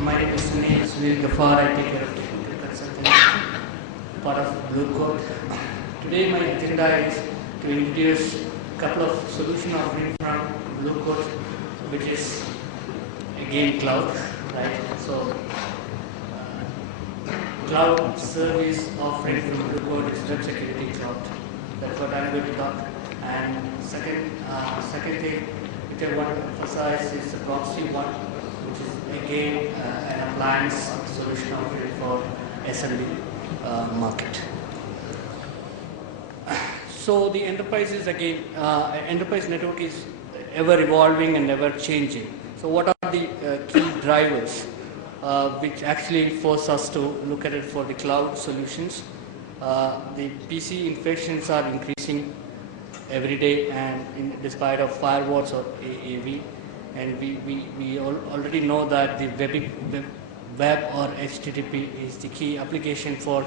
My name is Sunil Gafar. I take care of technical consulting, part of Blue Code. Today my agenda is to introduce a couple of solution offering from Blue Code, which is again cloud, right? So cloud service offering from Blue Code is web security cloud. That's what I'm going to talk. And second thing which I want to emphasize is the proxy one, which is again an appliance solution offering for SMB market. So the enterprise is again, enterprise network is ever evolving and ever changing. So what are the key drivers which actually force us to look at it for the cloud solutions? The PC infections are increasing every day, and despite of firewalls or AAV, and we already know that the web or HTTP is the key application for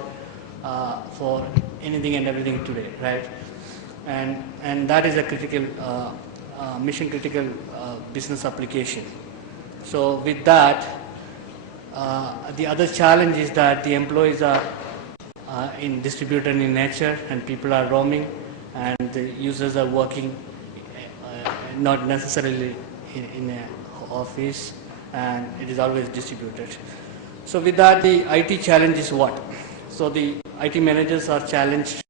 anything and everything today, right? And that is a critical mission critical business application. So with that, the other challenge is that the employees are in distributed in nature, and people are roaming, and the users are working not necessarily in an office, and it is always distributed. So with that, the IT challenge is what? So the IT managers are challenged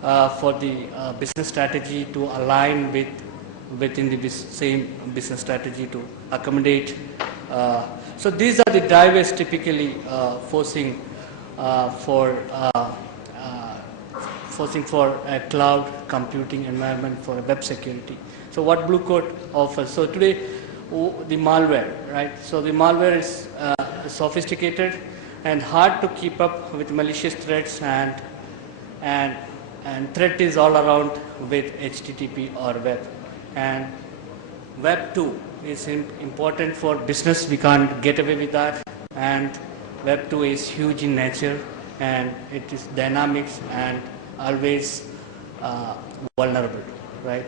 for the business strategy to align within the same business strategy to accommodate. So these are the drivers typically forcing for a cloud computing environment for web security. So what Blue Code offers. So today, the malware, right? So the malware is sophisticated and hard to keep up with malicious threats, and threat is all around with HTTP or web. And Web 2 is important for business. We can't get away with that. And Web 2 is huge in nature, and it is dynamics and always vulnerable, right?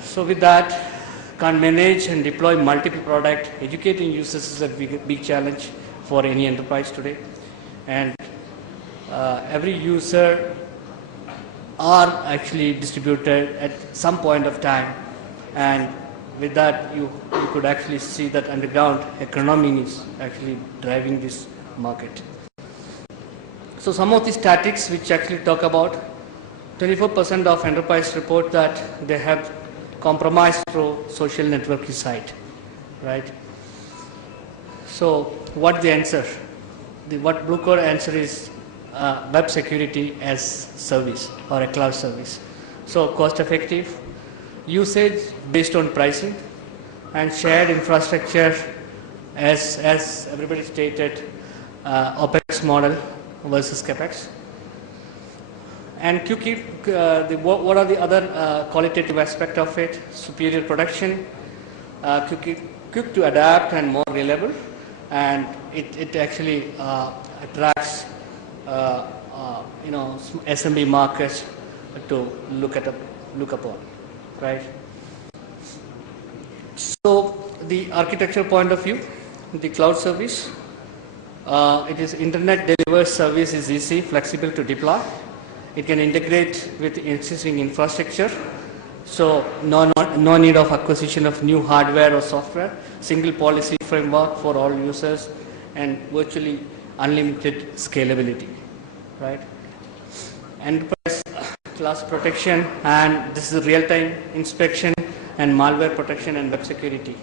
So with that, can manage and deploy multiple products. Educating users is a big challenge for any enterprise today, and every user are actually distributed at some point of time, and with that you could actually see that underground economy is actually driving this market. So some of the statistics which actually talk about 24% of enterprise report that they have compromised through social networking site, right? So what the answer? What Blue Code answer is web security as service or a cloud service. So cost effective, usage based on pricing, and shared infrastructure as everybody stated, OPEX model versus CAPEX. And what are the other qualitative aspect of it? Superior production, quick to adapt and more reliable, and it actually attracts SMB markets to look upon, right? So the architecture point of view, the cloud service, it is internet delivered service is easy, flexible to deploy. It can integrate with existing infrastructure, so no need of acquisition of new hardware or software. Single policy framework for all users, and virtually unlimited scalability, right? Enterprise class protection, and this is real-time inspection and malware protection and web security.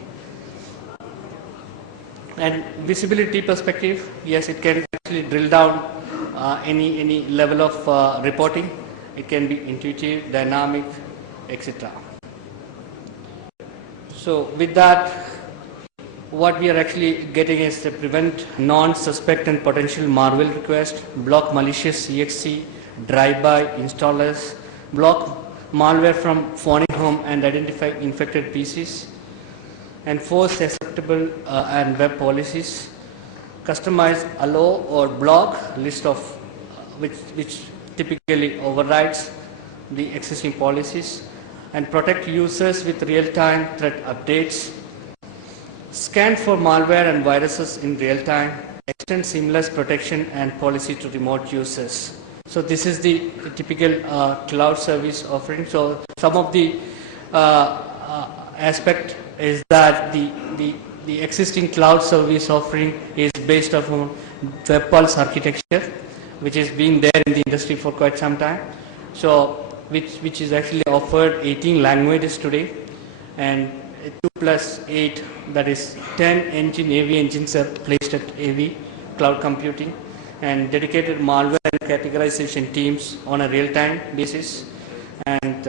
And visibility perspective, yes, it can actually drill down any level of reporting. It can be intuitive, dynamic, etc. So with that, what we are actually getting is to prevent non-suspect and potential malware requests, block malicious exe, drive-by installers, block malware from phoning home and identify infected PCs, enforce acceptable and web policies, customize, allow or block list of which typically overrides the existing policies, and protect users with real-time threat updates, scan for malware and viruses in real time, extend seamless protection and policy to remote users. So this is the typical cloud service offering. So some of the aspect is that the existing cloud service offering is based on WebPulse architecture, which has been there in the industry for quite some time. So which is actually offered 18 languages today, and 2 plus 8, that is 10 AV engines are placed at AV cloud computing, and dedicated malware and categorization teams on a real-time basis. And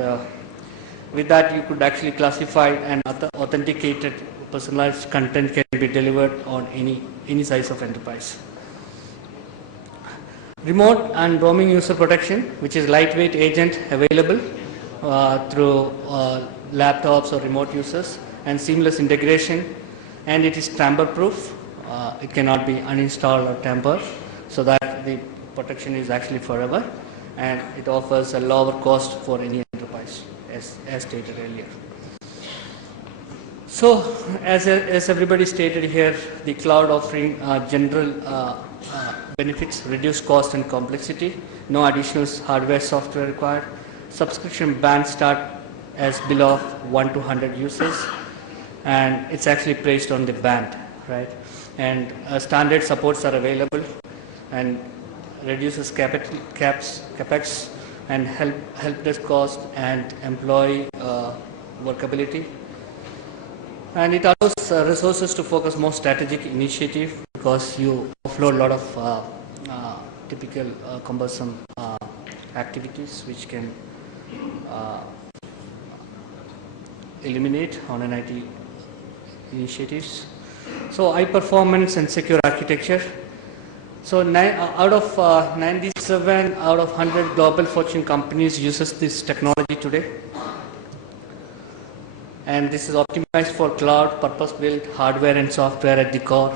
with that, you could actually classify and authenticated personalized content can be delivered on any size of enterprise. Remote and roaming user protection, which is lightweight agent available through laptops or remote users, and seamless integration, and it is tamper-proof. It cannot be uninstalled or tampered, so that the protection is actually forever, and it offers a lower cost for any enterprise, as stated earlier. So, as everybody stated here, the cloud offering general benefits: reduced cost and complexity, no additional hardware software required, subscription bands start as below 1 to 100 users, and it's actually priced on the band, right? And standard supports are available, and reduces capex and help desk cost and employee workability. And it allows resources to focus more strategic initiative, because you offload a lot of typical cumbersome activities which can eliminate on an IT initiatives. So high performance and secure architecture. So out of 97 out of 100 global Fortune companies uses this technology today. And this is optimized for cloud, purpose-built hardware and software at the core,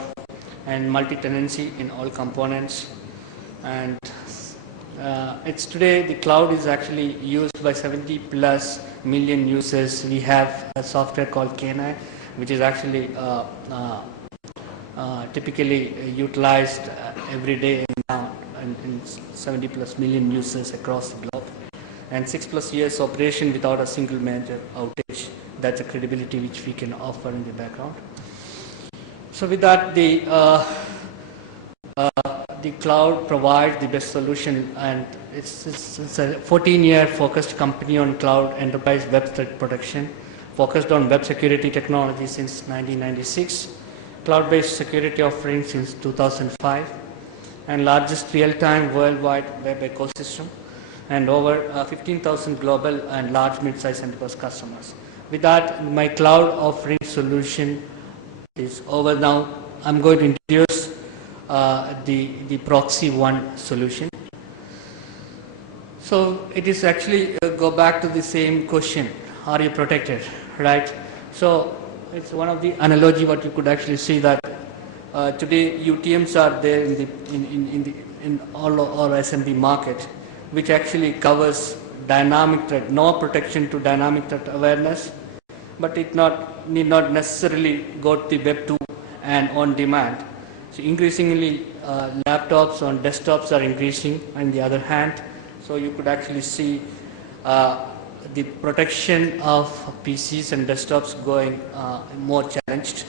and multi-tenancy in all components. And it's today, the cloud is actually used by 70 plus million users. We have a software called K9, which is actually typically utilized every day in 70 plus million users across the globe, and 6+ years operation without a single major outage. That's a credibility which we can offer in the background. So with that, the cloud provides the best solution, and it's a 14-year focused company on cloud enterprise web threat protection, focused on web security technology since 1996, cloud-based security offering since 2005, and largest real-time worldwide web ecosystem, and over 15,000 global and large mid-size enterprise customers. With that, my cloud offering solution is over now. I'm going to introduce the Proxy One solution. So it is actually go back to the same question: are you protected, right? So it's one of the analogy what you could actually see that today UTMs are there in all SMB market, which actually covers dynamic threat, no protection to dynamic threat awareness, but it need not necessarily go to the Web 2 and on demand. So increasingly laptops on desktops are increasing on the other hand, so you could actually see the protection of PCs and desktops going more challenged.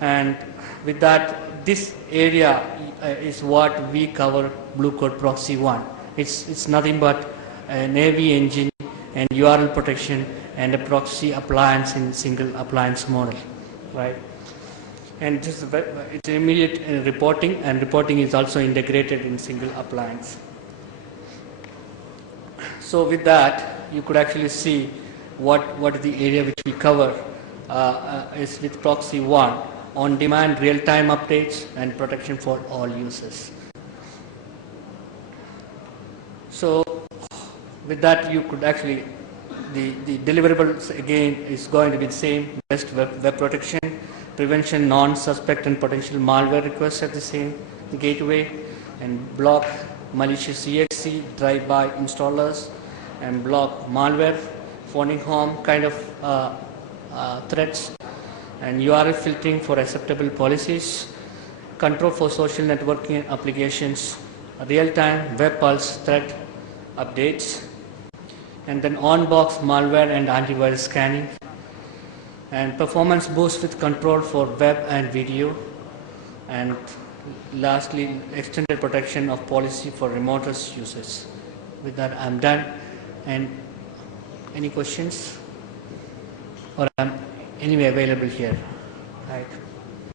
And with that, this area is what we cover Blue Coat Proxy One. It's nothing but an AV engine and URL protection and a proxy appliance in single appliance model, right? And just it's immediate reporting, and reporting is also integrated in single appliance. So with that, you could actually see what is the area which we cover is with Proxy One: on-demand real-time updates and protection for all users. So with that, you could actually, the deliverables again is going to be the same: best web protection, prevention non-suspect and potential malware requests at the same gateway, and block malicious exe, drive-by installers, and block malware, phoning home kind of threats, and URL filtering for acceptable policies, control for social networking applications, real-time web pulse threat updates, and then on-box malware and antivirus scanning, and performance boost with control for web and video, and lastly, extended protection of policy for remote users. With that, I'm done. And any questions? Or I'm anyway available here. Right.